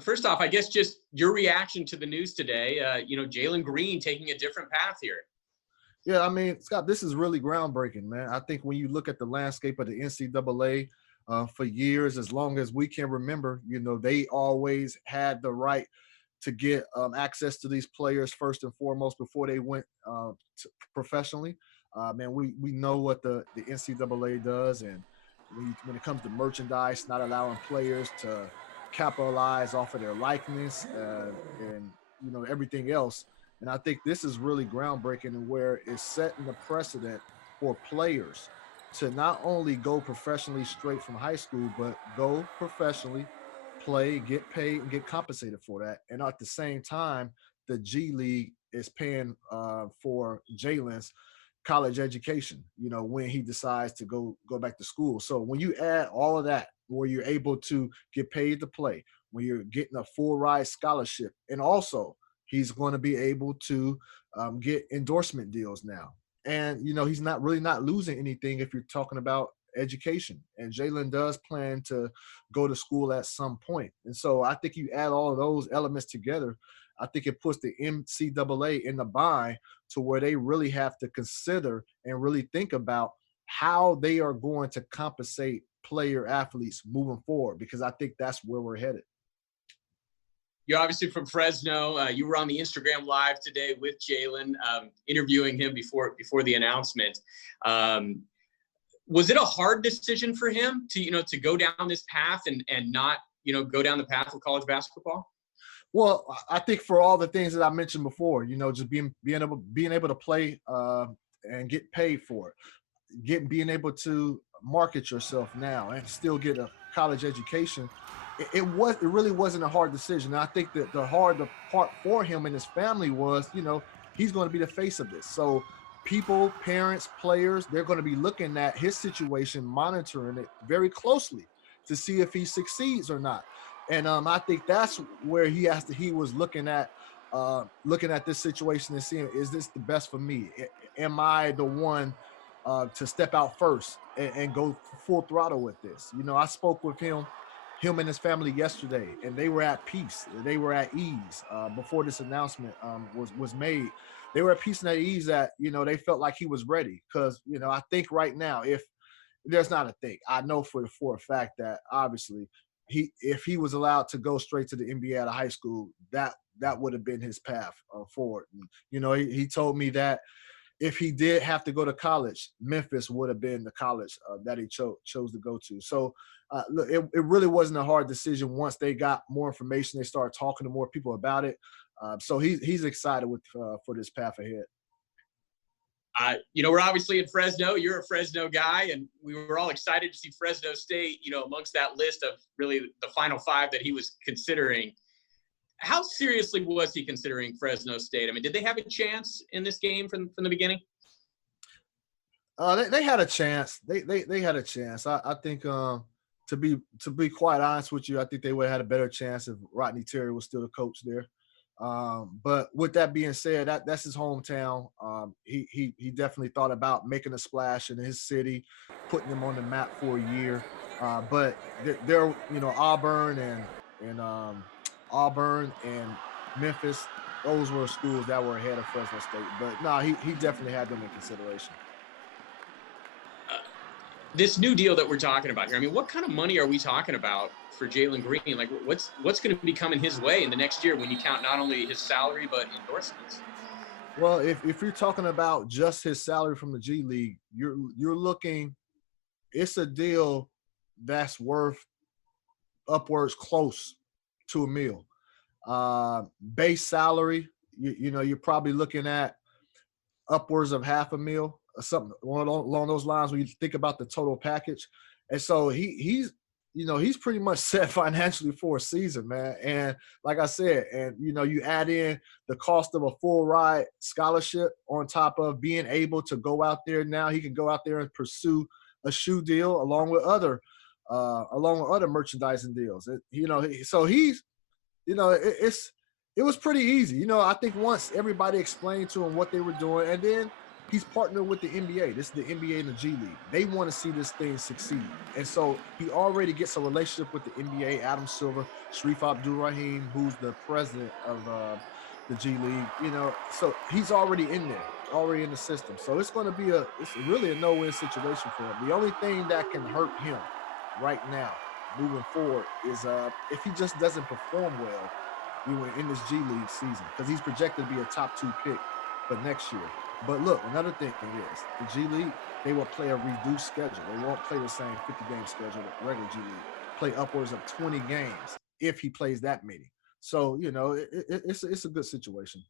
First off, I guess just your reaction to the news today. Jalen Green taking a different path here. Yeah, I mean, Scott, this is really groundbreaking, man. I think when you look at the landscape of the NCAA for years, as long as we can remember, they always had the right to get access to these players first and foremost before they went professionally. Man, we know what the NCAA does, and when it comes to merchandise, not allowing players to capitalize off of their likeness and everything else. And I think this is really groundbreaking and where it's setting the precedent for players to not only go professionally straight from high school, but go professionally, play, get paid, and get compensated for that. And at the same time, the G League is paying for Jalen's college education, when he decides to go back to school. So when you add all of that, where you're able to get paid to play, when you're getting a full ride scholarship, and also he's going to be able to get endorsement deals now. And, he's not losing anything if you're talking about education. And Jalen does plan to go to school at some point. And so I think you add all of those elements together, I think it puts the NCAA in the bind to where they really have to consider and really think about how they are going to compensate player athletes moving forward, because I think that's where we're headed. You're obviously from Fresno. You were on the Instagram Live today with Jalen, interviewing him before the announcement. Was it a hard decision for him to go down this path and not go down the path of college basketball? Well, I think for all the things that I mentioned before, just being able to play and get paid for it, being able to market yourself now and still get a college education. It really wasn't a hard decision. And I think that the part for him and his family was, he's going to be the face of this. So people, parents, players, they're going to be looking at his situation, monitoring it very closely to see if he succeeds or not. And I think that's where he was looking at this situation and seeing, is this the best for me? Am I the one to step out first and go full throttle with this? I spoke with him and his family yesterday, and they were at peace. They were at ease before this announcement was made. They were at peace and at ease that, they felt like he was ready. Because, I think right now, if there's not a thing, I know for a fact that obviously if he was allowed to go straight to the NBA out of high school, that would have been his path forward. And, he told me that if he did have to go to college, Memphis would have been the college that he chose to go to. So look, it really wasn't a hard decision once they got more information. They started talking to more people about it. So he's excited for this path ahead. We're obviously in Fresno. You're a Fresno guy, and we were all excited to see Fresno State, amongst that list of really the final five that he was considering. How seriously was he considering Fresno State? I mean, did they have a chance in this game from the beginning? They had a chance. They had a chance. I think to be quite honest with you, I think they would have had a better chance if Rodney Terry was still the coach there. But with that being said, that's his hometown. He definitely thought about making a splash in his city, putting them on the map for a year. But they're Auburn and Memphis, those were schools that were ahead of Fresno State. But no, he definitely had them in consideration. This new deal that we're talking about here, I mean, what kind of money are we talking about for Jalen Green? Like, what's going to be coming his way in the next year when you count not only his salary but endorsements? Well, if you're talking about just his salary from the G League, you're looking, it's a deal that's worth upwards close to $1 million. Base salary, you're probably looking at upwards of $500,000 or something along those lines when you think about the total package. And so he's pretty much set financially for a season, man. And like I said, and you add in the cost of a full ride scholarship on top of being able to go out there. Now he can go out there and pursue a shoe deal along with other merchandising deals. So he's, it was pretty easy. I think once everybody explained to him what they were doing, and then he's partnered with the NBA. This is the NBA and the G League. They want to see this thing succeed. And so he already gets a relationship with the NBA, Adam Silver, Sharif Abdul-Rahim, who's the president of the G League, so he's already in there, already in the system. So it's really a no-win situation for him. The only thing that can hurt him right now moving forward is if he just doesn't perform well in this G League season, because he's projected to be a top 2 pick for next year. But look, another thing is the G League, they will play a reduced schedule. They won't play the same 50-game schedule that regular G League. Play upwards of 20 games if he plays that many. So, it's a good situation.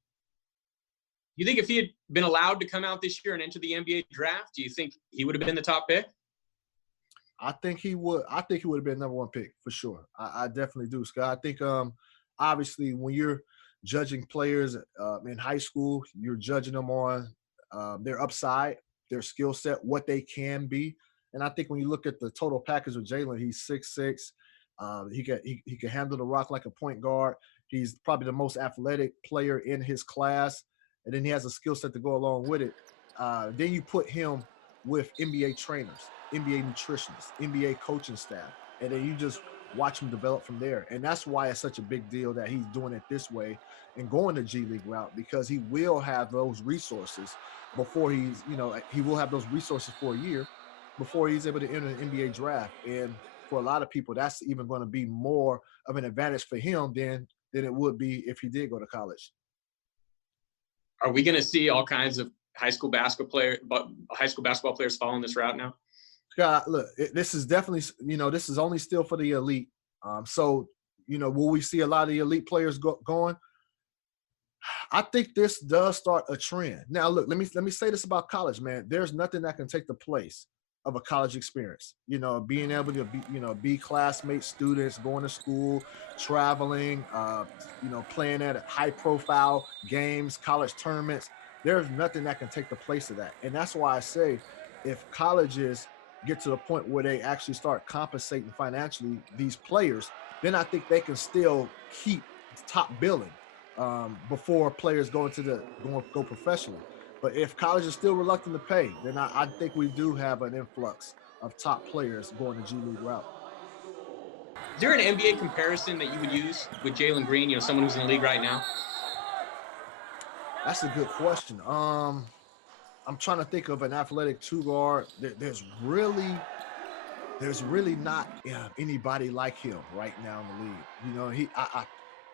You think if he had been allowed to come out this year and enter the NBA draft, do you think he would have been the top pick? I think he would. I think he would have been number 1 pick for sure. I definitely do, Scott. I think obviously when you're judging players in high school, you're judging them on their upside, their skill set, what they can be. And I think when you look at the total package of Jalen, he's 6'6". He can handle the rock like a point guard. He's probably the most athletic player in his class, and then he has a skill set to go along with it. Then you put him with NBA trainers, NBA nutritionists, NBA coaching staff, and then you just watch him develop from there. And that's why it's such a big deal that he's doing it this way and going the G League route, because he will have those resources before he will have those resources for a year before he's able to enter the NBA draft. And for a lot of people, that's even going to be more of an advantage for him than it would be if he did go to college. Are we going to see all kinds of high school basketball players following this route now? God, look, this is definitely, this is only still for the elite. So, will we see a lot of the elite players going? I think this does start a trend. Now, look, let me say this about college, man. There's nothing that can take the place of a college experience. Being able to be classmates, students, going to school, traveling, playing at high-profile games, college tournaments. There's nothing that can take the place of that. And that's why I say, if colleges get to the point where they actually start compensating financially these players, then I think they can still keep top billing before players go professional. But if college is still reluctant to pay, then I think we do have an influx of top players going the G League route. Is there an NBA comparison that you would use with Jalen Green, someone who's in the league right now? That's a good question. I'm trying to think of an athletic 2 guard. There's really not anybody like him right now in the league.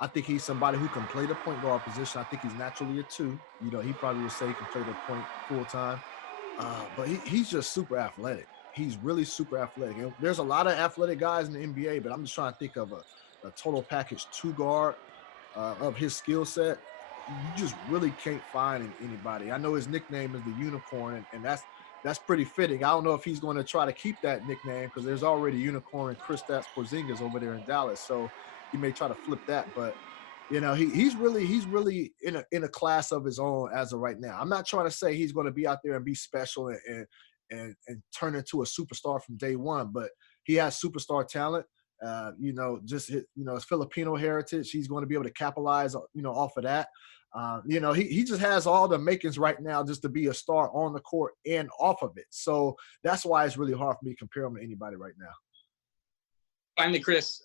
I think he's somebody who can play the point guard position. I think he's naturally a 2. He probably would say he can play the point full time. But he's just super athletic. He's really super athletic. And there's a lot of athletic guys in the NBA, but I'm just trying to think of a total package 2 guard of his skill set. You just really can't find anybody. I know his nickname is the Unicorn, and that's pretty fitting. I don't know if he's going to try to keep that nickname, because there's already Unicorn and Kristaps Porzingis over there in Dallas. So he may try to flip that, but he's really in a class of his own as of right now. I'm not trying to say he's going to be out there and be special and turn into a superstar from day one, but he has superstar talent. Just his Filipino heritage. He's going to be able to capitalize, off of that. He just has all the makings right now just to be a star on the court and off of it. So that's why it's really hard for me to compare him to anybody right now. Finally, Chris,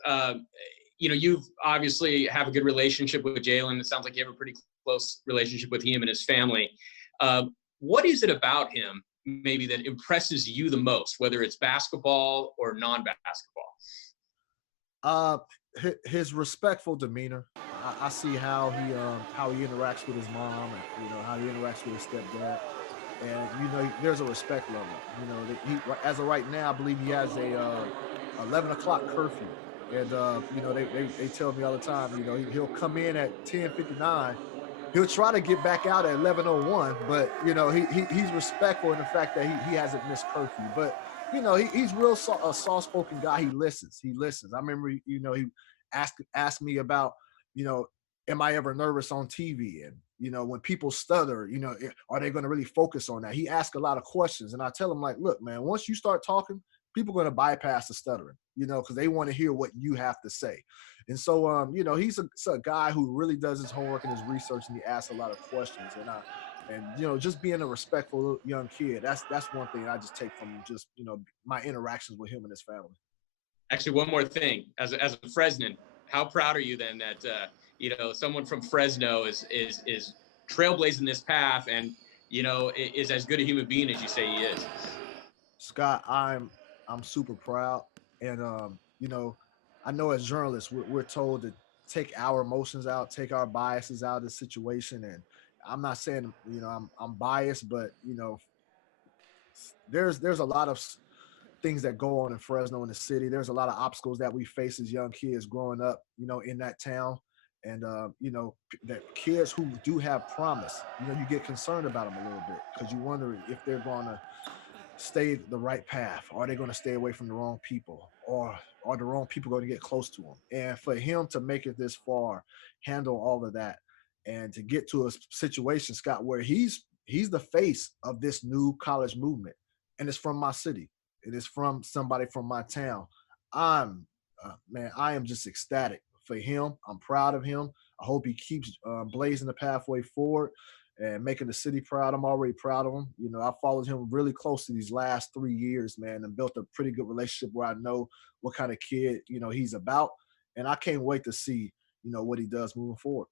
you've obviously have a good relationship with Jalen. It sounds like you have a pretty close relationship with him and his family. What is it about him maybe that impresses you the most, whether it's basketball or non-basketball? His respectful demeanor. I see how he interacts with his mom, and how he interacts with his stepdad, and there's a respect level. He, as of right now, I believe he has a 11 o'clock curfew, and they tell me all the time, he'll come in at 10:59. He'll try to get back out at 11:01, but he's respectful in the fact that he hasn't missed curfew. But he's real a soft-spoken guy. He listens. I remember he asked me about am I ever nervous on TV, and when people stutter, are they going to really focus on that? He asked a lot of questions, and I tell him, like, look, man, once you start talking, people are going to bypass the stuttering, because they want to hear what you have to say. And so, he's a guy who really does his homework and his research, and he asks a lot of questions. And and just being a respectful young kid. That's one thing I just take from just my interactions with him and his family. Actually, one more thing, as a Fresnan, how proud are you then that someone from Fresno is trailblazing this path and is as good a human being as you say he is. Scott, I'm super proud, and I know as journalists we're told to take our emotions out, take our biases out of the situation, and I'm not saying I'm biased, but there's a lot of things that go on in Fresno in the city. There's a lot of obstacles that we face as young kids growing up, in that town. And that kids who do have promise, you get concerned about them a little bit because you wonder if they're going to stay the right path. Are they going to stay away from the wrong people, or are the wrong people going to get close to him? And for him to make it this far, handle all of that, and to get to a situation, Scott, where he's the face of this new college movement, and it's from my city. It is from somebody from my town. I'm man, I am just ecstatic for him. I'm proud of him. I hope he keeps blazing the pathway forward and making the city proud. I'm already proud of him. I followed him really close to these last 3 years, man, and built a pretty good relationship where I know what kind of kid, he's about. And I can't wait to see, what he does moving forward.